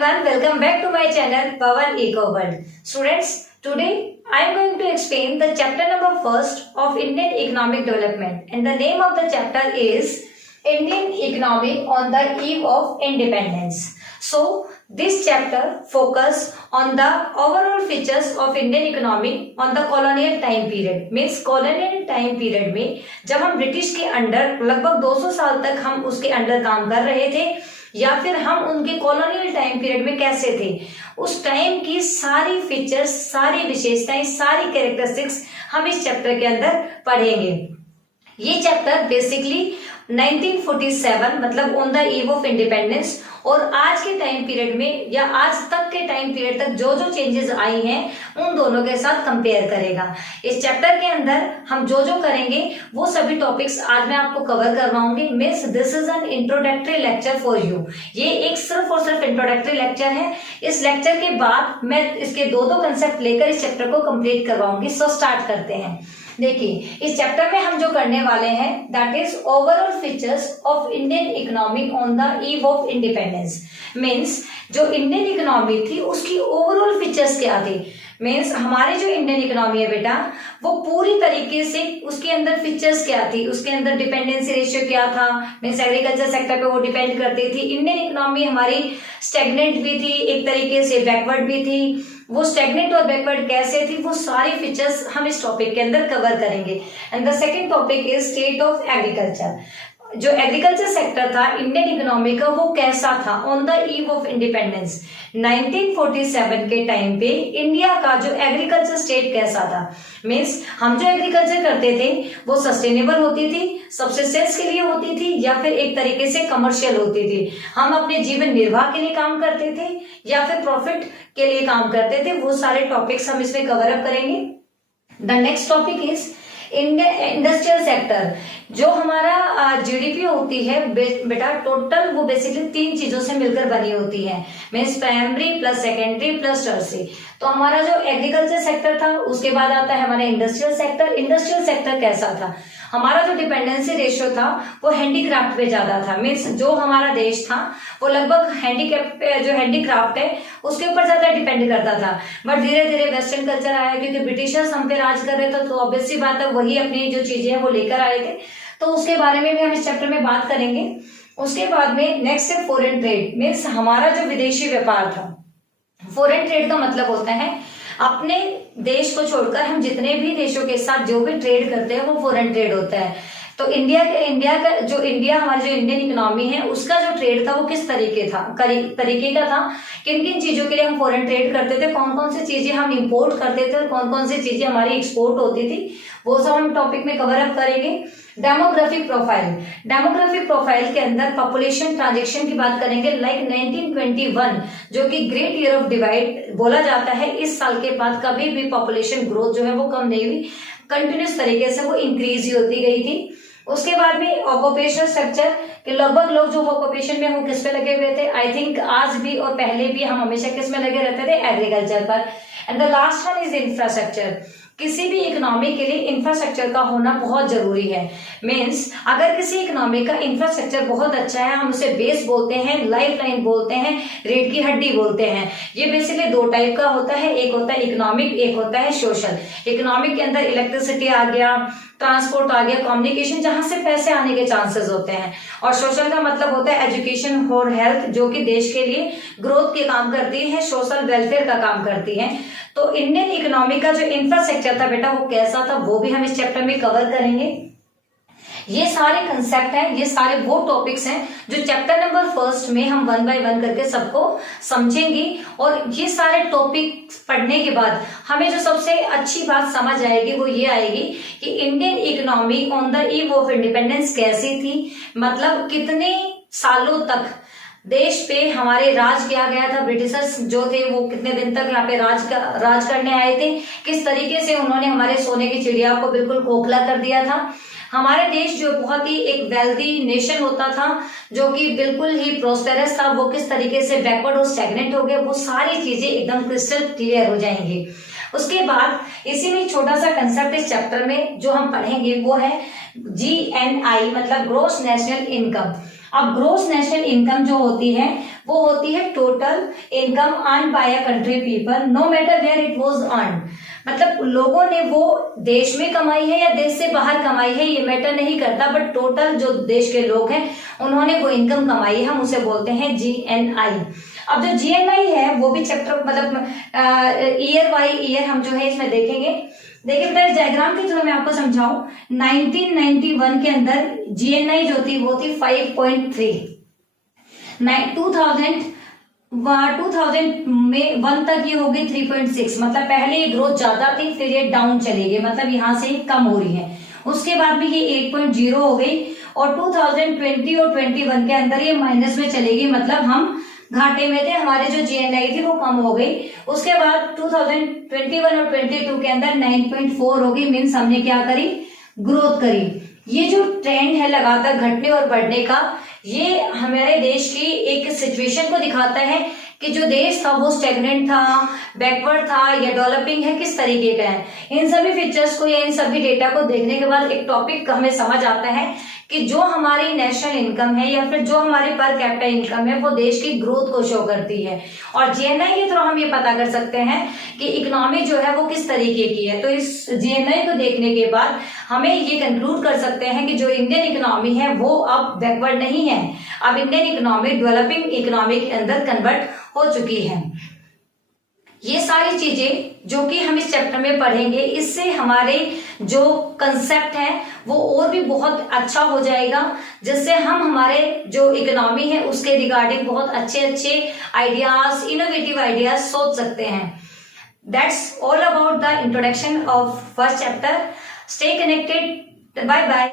Everyone, welcome back to my channel Pawan Eco World. Students, today I am going to explain the chapter number first of Indian economic development, and the name of the chapter is Indian economy on the eve of independence. So this chapter focus on the overall features of Indian economy on the colonial time period. Means colonial time period में जब हम British के under लगभग 200 साल तक हम उसके under काम कर रहे थे, या फिर हम उनके कॉलोनियल टाइम पीरियड में कैसे थे, उस टाइम की सारी फीचर्स, सारी विशेषताएं, सारी कैरेक्टरिस्टिक्स हम इस चैप्टर के अंदर पढ़ेंगे। ये चैप्टर बेसिकली 1947 मतलब on the eve of independence और आज के टाइम पीरियड में या आज तक के टाइम पीरियड तक जो जो चेंजेस आई हैं उन दोनों के साथ कंपेयर करेगा। इस चैप्टर के अंदर हम जो जो करेंगे वो सभी टॉपिक्स आज मैं आपको कवर करवाऊंगी। Means this is an introductory lecture for you. ये एक सिर्फ और सिर्फ इंट्रोडक्टरी लेक्चर है। इस लेक्चर के बाद मैं इसके दो कंसेप्ट लेकर इस चैप्टर को कंप्लीट करवाऊंगी। सो स्टार्ट करते हैं। देखिए, इस चैप्टर में हम जो करने वाले हैं that is overall features of Indian economy on the eve of independence. Means जो इंडियन इकोनॉमी थी उसकी ओवरऑल फीचर्स क्या थी। मीन्स हमारी जो इंडियन इकोनॉमी है बेटा, वो पूरी तरीके से उसके अंदर फीचर्स क्या थी, उसके अंदर डिपेंडेंसी रेशियो क्या था। मीन्स एग्रीकल्चर सेक्टर पे वो डिपेंड करती थी। इंडियन इकोनॉमी हमारी स्टेगनेंट भी थी, एक तरीके से बैकवर्ड भी थी। वो स्टेगनेंट और बैकवर्ड कैसे थी, वो सारी फीचर्स हम इस टॉपिक के अंदर कवर करेंगे। And the second topic is state of agriculture. जो एग्रीकल्चर सेक्टर था इंडियन इकोनॉमी का, वो कैसा था on the eve of independence. 1947 के टाइम पे इंडिया का जो एग्रीकल्चर स्टेट कैसा था। मीन्स हम जो एग्रीकल्चर करते थे वो सस्टेनेबल होती थी, सब्सिस्टेंस के लिए होती थी, या फिर एक तरीके से कमर्शियल होती थी। हम अपने जीवन निर्वाह के लिए काम करते थे या फिर प्रॉफिट के लिए काम करते थे। वो सारे टॉपिक्स हम इसमें कवर अप करेंगे। The next topic is industrial sector. जो हमारा जीडीपी होती है बेटा, टोटल वो बेसिकली 3 चीजों से मिलकर बनी होती है। Means primary plus secondary plus tertiary. तो हमारा जो एग्रीकल्चर सेक्टर था, उसके बाद आता है हमारा इंडस्ट्रियल सेक्टर। इंडस्ट्रियल सेक्टर कैसा था, हमारा जो डिपेंडेंसी रेशियो था वो हैंडीक्राफ्ट पे ज्यादा था। मीन्स जो हमारा देश था वो लगभग जो हैंडीक्राफ्ट है उसके ऊपर ज्यादा डिपेंड करता था। बट धीरे धीरे वेस्टर्न कल्चर आया, क्योंकि ब्रिटिशर्स हम पे राज कर रहे थे, तो ऑब्वियस सी बात है वही अपनी जो चीजें हैं वो लेकर आए थे। तो उसके बारे में भी हम इस चैप्टर में बात करेंगे। उसके बाद में नेक्स्ट है फॉरेन ट्रेड। मीन्स हमारा जो विदेशी व्यापार था। फॉरेन ट्रेड का मतलब होता है अपने देश को छोड़कर हम जितने भी देशों के साथ जो भी ट्रेड करते हैं वो फॉरेन ट्रेड होता है। तो इंडिया हमारी जो इंडियन इकोनॉमी है उसका जो ट्रेड था वो किस तरीके का था, किन किन चीजों के लिए हम फॉरेन ट्रेड करते थे, कौन कौन सी चीजें हम इंपोर्ट करते थे और कौन कौन सी चीजें हमारी एक्सपोर्ट होती थी, वो सब हम टॉपिक में कवर अप करेंगे। डेमोग्राफिक प्रोफाइल के अंदर पॉपुलेशन ट्रांजेक्शन की बात करेंगे। लाइक 1921 जो कि ग्रेट ईयर ऑफ डिवाइड बोला जाता है, इस साल के बाद कभी भी पॉपुलेशन ग्रोथ जो है वो कम नहीं हुई, कंटिन्यूस तरीके से वो इंक्रीज ही होती गई थी। उसके बाद में ऑक्यूपेशनल स्ट्रक्चर कि लगभग लोग जो ऑक्यूपेशन में वो किस पे लगे हुए थे। आई थिंक आज भी और पहले भी हम हमेशा किस में लगे रहते थे, एग्रीकल्चर पर। And the last one is infrastructure. किसी भी इकोनॉमी के लिए इंफ्रास्ट्रक्चर का होना बहुत जरूरी है। मीन्स अगर किसी इकोनॉमी का इंफ्रास्ट्रक्चर बहुत अच्छा है, हम उसे बेस बोलते हैं, लाइफ लाइन बोलते हैं, रीढ़ की हड्डी बोलते हैं। ये बेसिकली 2 टाइप का होता है, एक होता है इकोनॉमिक, एक होता है सोशल। इकोनॉमिक के अंदर इलेक्ट्रिसिटी आ गया, ट्रांसपोर्ट आ गया, कम्युनिकेशन, जहां से पैसे आने के चांसेस होते हैं। और सोशल का मतलब होता है एजुकेशन और हेल्थ, जो कि देश के लिए ग्रोथ के काम करती है, सोशल वेलफेयर का काम करती है। तो इंडियन इकोनॉमी का जो इंफ्रास्ट्रक्चर था बेटा वो कैसा था, वो भी हम इस चैप्टर में कवर करेंगे। ये सारे कंसेप्ट हैं, ये सारे वो टॉपिक्स हैं जो चैप्टर नंबर फर्स्ट में हम 1 बाय 1 करके सबको समझेंगे। और ये सारे टॉपिक पढ़ने के बाद हमें जो सबसे अच्छी बात समझ आएगी वो ये आएगी कि Indian economy on the eve of independence कैसी थी। मतलब कितने सालों तक देश पे हमारे राज किया गया था। ब्रिटिशर्स जो थे वो कितने दिन तक यहाँ पे राज करने आए थे, किस तरीके से उन्होंने हमारे सोने की चिड़िया को बिल्कुल खोखला कर दिया था। हमारे देश जो बहुत ही एक वेल्दी नेशन होता था, जो कि बिल्कुल ही प्रोस्पेरस था, वो किस तरीके से बैकवर्ड और स्टैग्नेंट हो गए, वो सारी चीजें एकदम क्रिस्टल क्लियर हो जाएंगी। उसके बाद इसी में छोटा सा कंसेप्ट इस चैप्टर में जो हम पढ़ेंगे वो है GNI मतलब ग्रोस नेशनल इनकम। अब ग्रोस नेशनल इनकम जो होती है वो होती है total income earn by a country people no matter where it was earn. मतलब लोगों ने वो देश में कमाई है या देश से बाहर कमाई है ये मैटर नहीं करता, बट टोटल जो देश के लोग हैं उन्होंने वो इनकम कमाई है, हम उसे बोलते हैं GNI। अब जो GNI है वो भी चैप्टर मतलब ईयर बाय ईयर हम जो है इसमें देखेंगे। देखिए बेटा इस डायग्राम के थ्रू मैं आपको समझाऊं, 1991 के अंदर GNI जो थी वो थी 5.3, 2000 में 1 तक ये हो गई 3.6, मतलब पहले ये ग्रोथ ज्यादा थी फिर ये डाउन चली गई, मतलब यहाँ से कम हो रही है। उसके बाद भी ये 8.0 हो गई और 2020 और 21 के अंदर ये माइनस में चलेगी, मतलब हम घाटे में थे, हमारे जो GNI थी वो कम हो गई। उसके बाद 2021 और 22 के अंदर 9.4 हो गई, मीन्स हमने क्या करी, ग्रोथ करी। ये जो ट्रेंड है लगातार घटने और बढ़ने का, ये हमारे देश की एक सिचुएशन को दिखाता है कि जो देश था वो स्टेगनेंट था, बैकवर्ड था या डेवलपिंग है, किस तरीके का है। इन सभी फीचर्स को या इन सभी डेटा को देखने के बाद एक टॉपिक हमें समझ आता है कि जो हमारी नेशनल इनकम है या फिर जो हमारी पर कैपिटा इनकम है वो देश की ग्रोथ को शो करती है। और GNI के थ्रू हम ये पता कर सकते हैं कि इकोनॉमी जो है वो किस तरीके की है। तो इस GNI को देखने के बाद हमें ये कंक्लूड कर सकते हैं कि जो इंडियन इकोनॉमी है वो अब बैकवर्ड नहीं है, अब इंडियन इकोनॉमी डेवलपिंग इकोनॉमी के अंदर कन्वर्ट हो चुकी है। ये सारी चीजें जो कि हम इस चैप्टर में पढ़ेंगे, इससे हमारे जो कंसेप्ट है वो और भी बहुत अच्छा हो जाएगा, जिससे हम हमारे जो इकोनॉमी है उसके रिगार्डिंग बहुत अच्छे अच्छे आइडियाज, इनोवेटिव आइडियाज सोच सकते हैं। That's all about the introduction of first chapter. Stay connected, bye bye.